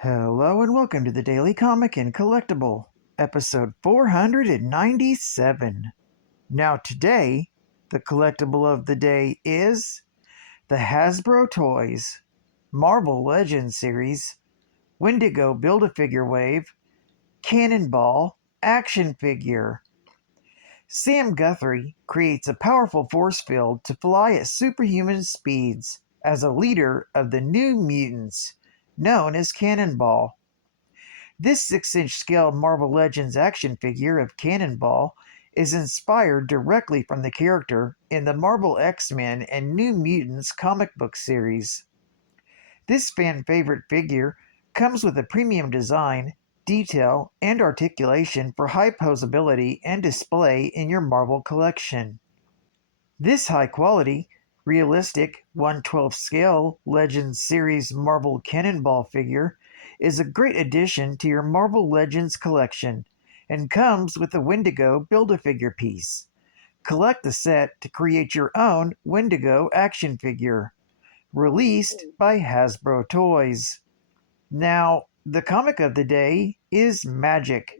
Hello and welcome to the Daily Comic and Collectible, episode 497. Now today, the collectible of the day is the Hasbro Toys Marvel Legends series Wendigo Build-A-Figure Wave Cannonball action figure. Sam Guthrie creates a powerful force field to fly at superhuman speeds as a leader of the New Mutants, known as Cannonball. This 6-inch scale Marvel Legends action figure of Cannonball is inspired directly from the character in the Marvel X-Men and New Mutants comic book series. This fan-favorite figure comes with a premium design, detail, and articulation for high posability and display in your Marvel collection. This high-quality, realistic 1/12 scale Legends series Marvel Cannonball figure is a great addition to your Marvel Legends collection and comes with a Wendigo Build-A-Figure piece. Collect the set to create your own Wendigo action figure. Released by Hasbro Toys. Now, the comic of the day is MAGIK,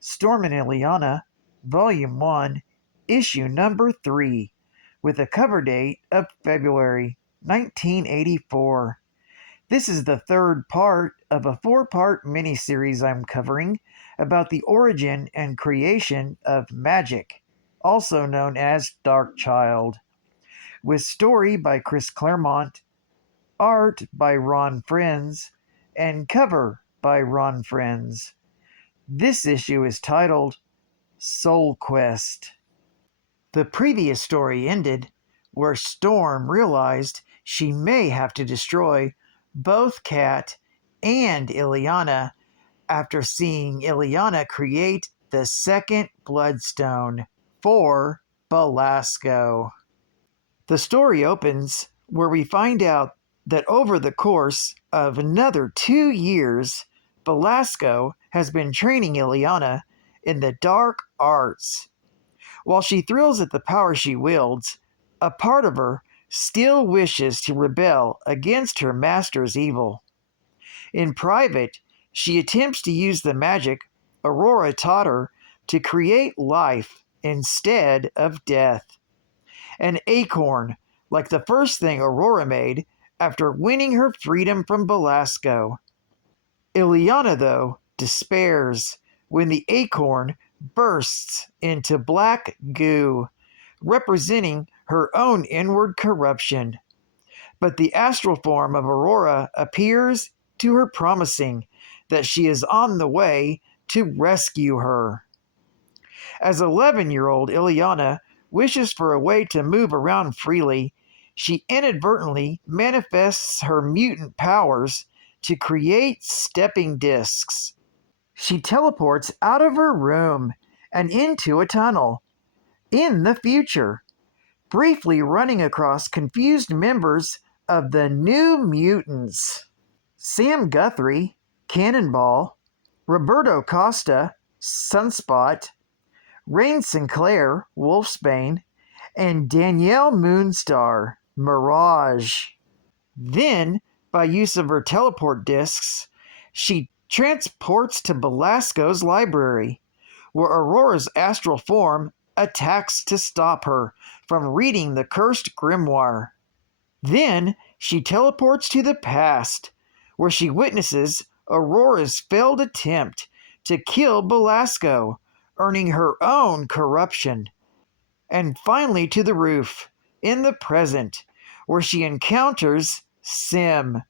Storm and Illyana, Volume 1, Issue Number 3, with a cover date of February 1984. This is the third part of a 4-part miniseries I'm covering about the origin and creation of MAGIK, also known as Darkchild, with story by Chris Claremont, art by Ron Frenz, and cover by Ron Frenz. This issue is titled Soul Quest. The previous story ended where Storm realized she may have to destroy both Kat and Illyana after seeing Illyana create the second Bloodstone for Belasco. The story opens where we find out that over the course of another 2 years, Belasco has been training Illyana in the dark arts. While she thrills at the power she wields, a part of her still wishes to rebel against her master's evil. In private, she attempts to use the magic Aurora taught her to create life instead of death. An acorn, like the first thing Aurora made after winning her freedom from Belasco. Illyana, though, despairs when the acorn bursts into black goo, representing her own inward corruption. But the astral form of Aurora appears to her, promising that she is on the way to rescue her. As 11-year-old Illyana wishes for a way to move around freely, she inadvertently manifests her mutant powers to create stepping discs. She teleports out of her room and into a tunnel in the future, briefly running across confused members of the New Mutants. Sam Guthrie, Cannonball, Roberto Costa, Sunspot, Rain Sinclair, Wolfsbane, and Danielle Moonstar, Mirage. Then, by use of her teleport discs, she transports to Belasco's library, where Aurora's astral form attacks to stop her from reading the cursed grimoire. Then she teleports to the past, where she witnesses Aurora's failed attempt to kill Belasco, earning her own corruption. And finally to the roof, in the present, where she encounters Sim,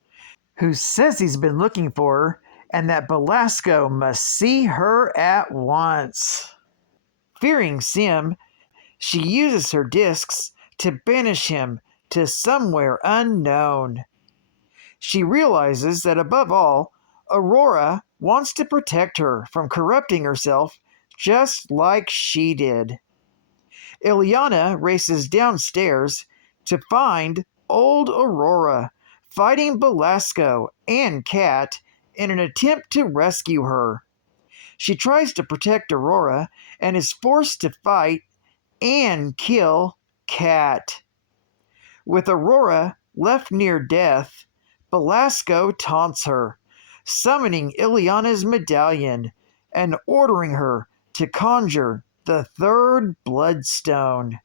who says he's been looking for her and that Belasco must see her at once. Fearing Sim, she uses her discs to banish him to somewhere unknown. She realizes that above all, Aurora wants to protect her from corrupting herself just like she did. Illyana races downstairs to find old Aurora fighting Belasco and Kat in an attempt to rescue her. She tries to protect Aurora and is forced to fight and kill Kat. With Aurora left near death, Belasco taunts her, summoning Illyana's medallion and ordering her to conjure the third bloodstone.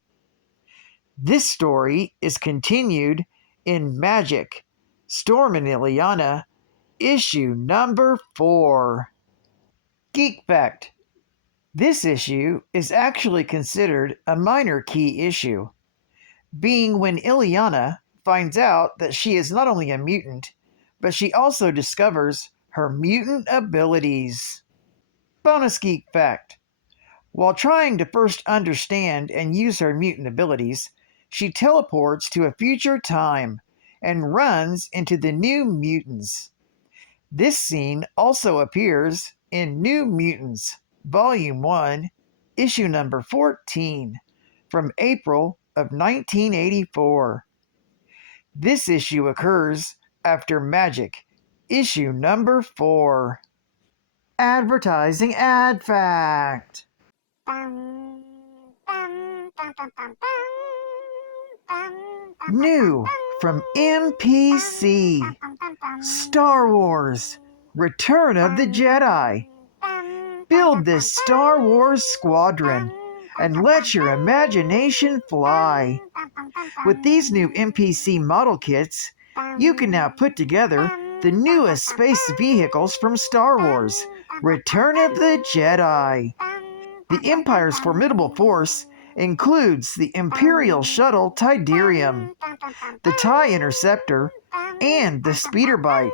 This story is continued in MAGIK, Storm and Illyana, issue number 4. Geek Fact: this issue is actually considered a minor key issue, being when Illyana finds out that she is not only a mutant, but she also discovers her mutant abilities. Bonus Geek Fact: while trying to first understand and use her mutant abilities, she teleports to a future time and runs into the New Mutants. This scene also appears in New Mutants, Volume 1, issue number 14, from April of 1984. This issue occurs after MAGIK, issue number 4. Advertising Ad Fact. New from MPC, Star Wars, Return of the Jedi. Build this Star Wars squadron and let your imagination fly. With these new MPC model kits, you can now put together the newest space vehicles from Star Wars, Return of the Jedi. The Empire's formidable force includes the Imperial Shuttle Tidarium, the TIE Interceptor, and the Speeder Bike.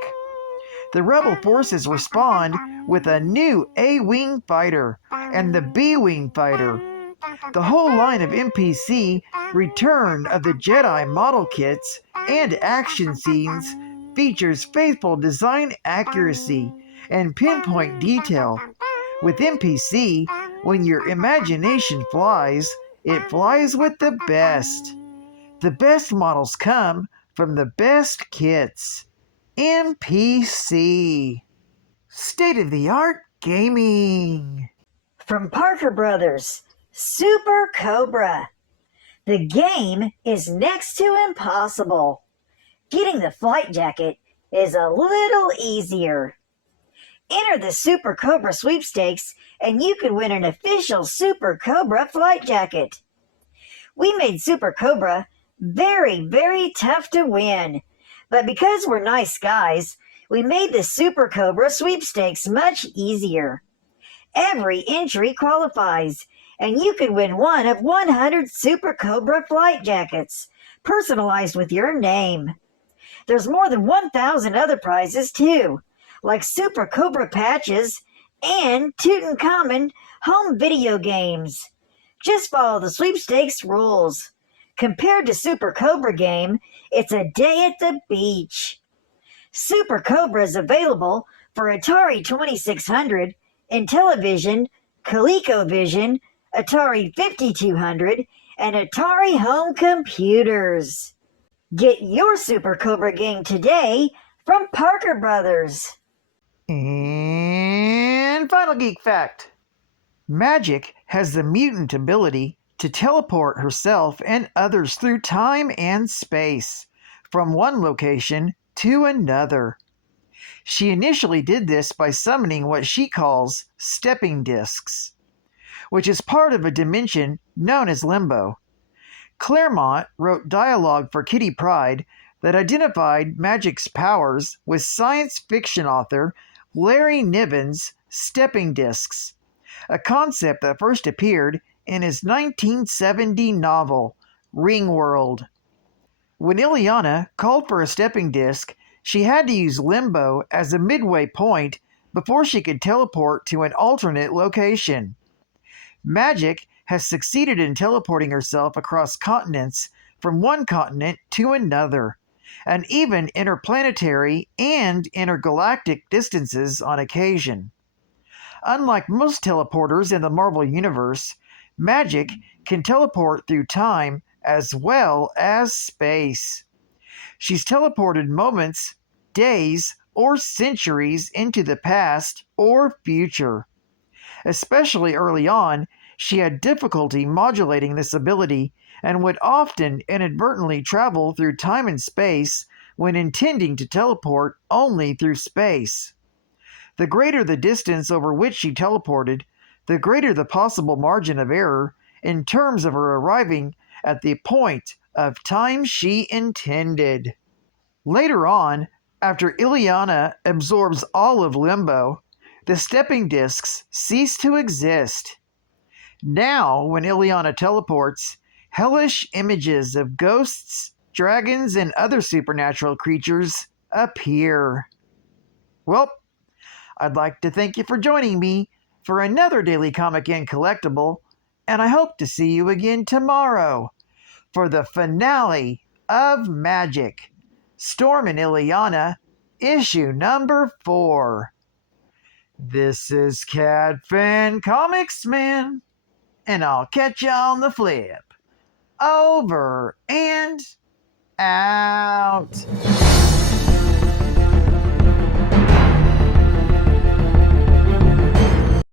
The Rebel forces respond with a new A-Wing fighter and the B-Wing fighter. The whole line of MPC Return of the Jedi model kits and action scenes features faithful design accuracy and pinpoint detail. With MPC, when your imagination flies, it flies with the best. The best models come from the best kits. MPC. State-of-the-art gaming. From Parker Brothers, Super Cobra. The game is next to impossible. Getting the flight jacket is a little easier. Enter the Super Cobra sweepstakes and you could win an official Super Cobra flight jacket. We made Super Cobra very, very tough to win. But because we're nice guys, we made the Super Cobra sweepstakes much easier. Every entry qualifies, and you could win one of 100 Super Cobra flight jackets, personalized with your name. There's more than 1,000 other prizes too, like Super Cobra patches and Tutankhamun home video games. Just follow the sweepstakes rules. Compared to Super Cobra game, it's a day at the beach. Super Cobra is available for Atari 2600, Intellivision, ColecoVision, Atari 5200, and Atari home computers. Get your Super Cobra game today from Parker Brothers. And final geek fact. MAGIK has the mutant ability to teleport herself and others through time and space, from one location to another. She initially did this by summoning what she calls stepping discs, which is part of a dimension known as Limbo. Claremont wrote dialogue for Kitty Pryde that identified MAGIK's powers with science fiction author Larry Niven's stepping discs, a concept that first appeared in his 1970 novel, Ringworld. When Illyana called for a stepping disc, she had to use Limbo as a midway point before she could teleport to an alternate location. MAGIK has succeeded in teleporting herself across continents, from one continent to another, and even interplanetary and intergalactic distances on occasion. Unlike most teleporters in the Marvel Universe, MAGIK can teleport through time as well as space. She's teleported moments, days, or centuries into the past or future. Especially early on, she had difficulty modulating this ability and would often inadvertently travel through time and space when intending to teleport only through space. The greater the distance over which she teleported, the greater the possible margin of error in terms of her arriving at the point of time she intended. Later on, after Illyana absorbs all of Limbo, the stepping discs cease to exist. Now, when Illyana teleports, hellish images of ghosts, dragons, and other supernatural creatures appear. Well, I'd like to thank you for joining me for another Daily Comic and Collectible, and I hope to see you again tomorrow for the finale of MAGIK, Storm and Illyana, issue number 4. This is Cat Fan Comics Man, and I'll catch you on the flip. Over and out.